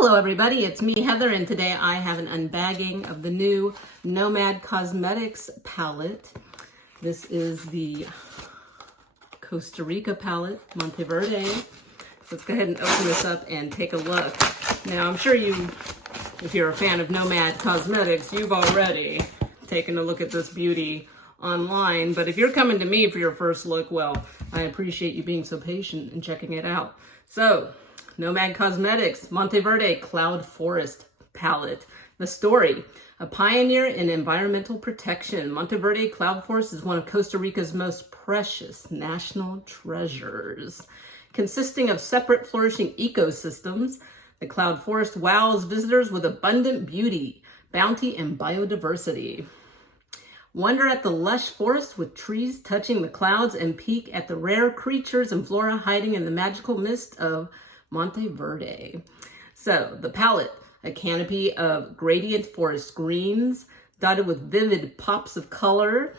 Hello everybody, it's me Heather, and today I have an unbagging of the new Nomad Cosmetics palette. This is the Costa Rica palette, Monteverde. Let's go ahead and open this up and take a look. Now I'm sure if you're a fan of Nomad Cosmetics, you've already taken a look at this beauty online, but if you're coming to me for your first look, well, I appreciate you being so patient and checking it out. So, Nomad Cosmetics, Monteverde Cloud Forest Palette. The story: a pioneer in environmental protection, Monteverde Cloud Forest is one of Costa Rica's most precious national treasures. Consisting of separate flourishing ecosystems, the Cloud Forest wows visitors with abundant beauty, bounty, and biodiversity. Wander at the lush forest with trees touching the clouds and peek at the rare creatures and flora hiding in the magical mist of Monteverde. So the palette, a canopy of gradient forest greens dotted with vivid pops of color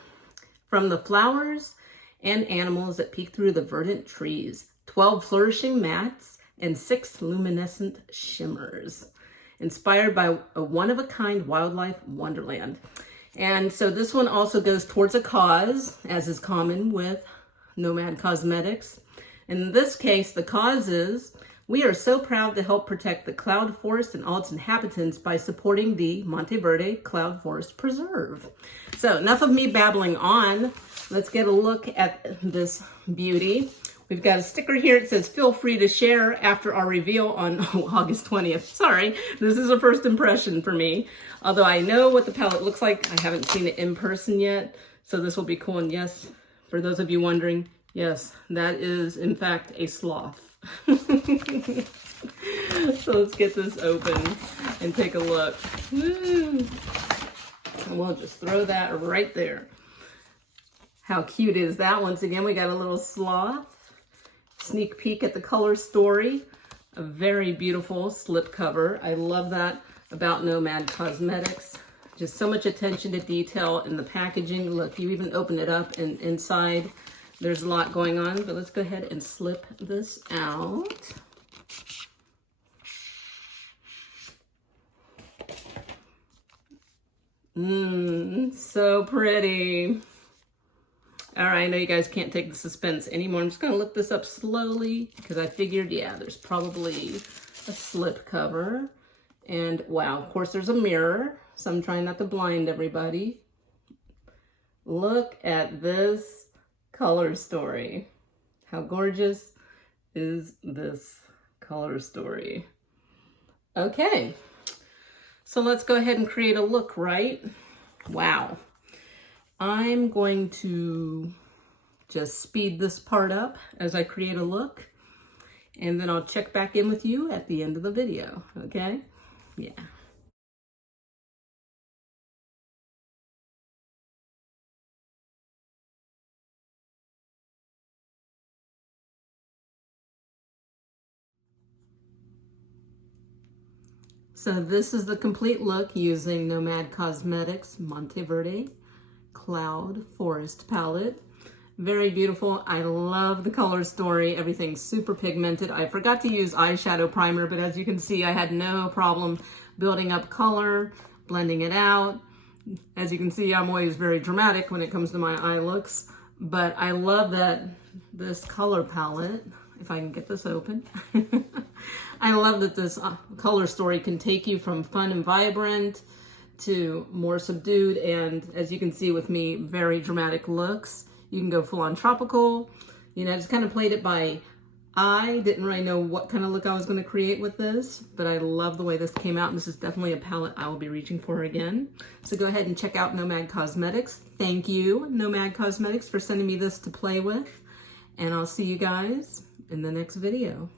from the flowers and animals that peek through the verdant trees, 12 flourishing mats, and 6 luminescent shimmers, inspired by a one-of-a-kind wildlife wonderland. And so this one also goes towards a cause, as is common with Nomad Cosmetics. In this case, the cause is: we are so proud to help protect the cloud forest and all its inhabitants by supporting the Monteverde Cloud Forest Preserve. So enough of me babbling on. Let's get a look at this beauty. We've got a sticker here. It says, "Feel free to share after our reveal on August 20th. Sorry, this is a first impression for me. Although I know what the palette looks like, I haven't seen it in person yet. So this will be cool. And yes, for those of you wondering, yes, that is in fact a sloth. So let's get this open and take a look. Woo. And we'll just throw that right there. How cute is that? Once again, we got a little sloth. Sneak peek at the color story. A very beautiful slip cover. I love that about Nomad Cosmetics. Just so much attention to detail in the packaging. Look, you even open it up and inside there's a lot going on, but let's go ahead and slip this out. So pretty. All right, I know you guys can't take the suspense anymore. I'm just gonna lift this up slowly because I figured, yeah, there's probably a slip cover. And wow, of course there's a mirror, so I'm trying not to blind everybody. Look at this color story. How gorgeous is this color story? Okay, so let's go ahead and create a look, right? Wow. I'm going to just speed this part up as I create a look, and then I'll check back in with you at the end of the video, okay? Yeah. So this is the complete look using Nomad Cosmetics Monteverde Cloud Forest Palette. Very beautiful. I love the color story. Everything's super pigmented. I forgot to use eyeshadow primer, but as you can see, I had no problem building up color, blending it out. As you can see, I'm always very dramatic when it comes to my eye looks, but I love that this color palette, if I can get this open, I love that this color story can take you from fun and vibrant to more subdued, and as you can see with me, very dramatic looks. You can go full on tropical. You know, I just kind of played it by eye. Didn't really know what kind of look I was going to create with this, but I love the way this came out. This is definitely a palette I will be reaching for again. So go ahead and check out Nomad Cosmetics. Thank you, Nomad Cosmetics, for sending me this to play with, and I'll see you guys in the next video.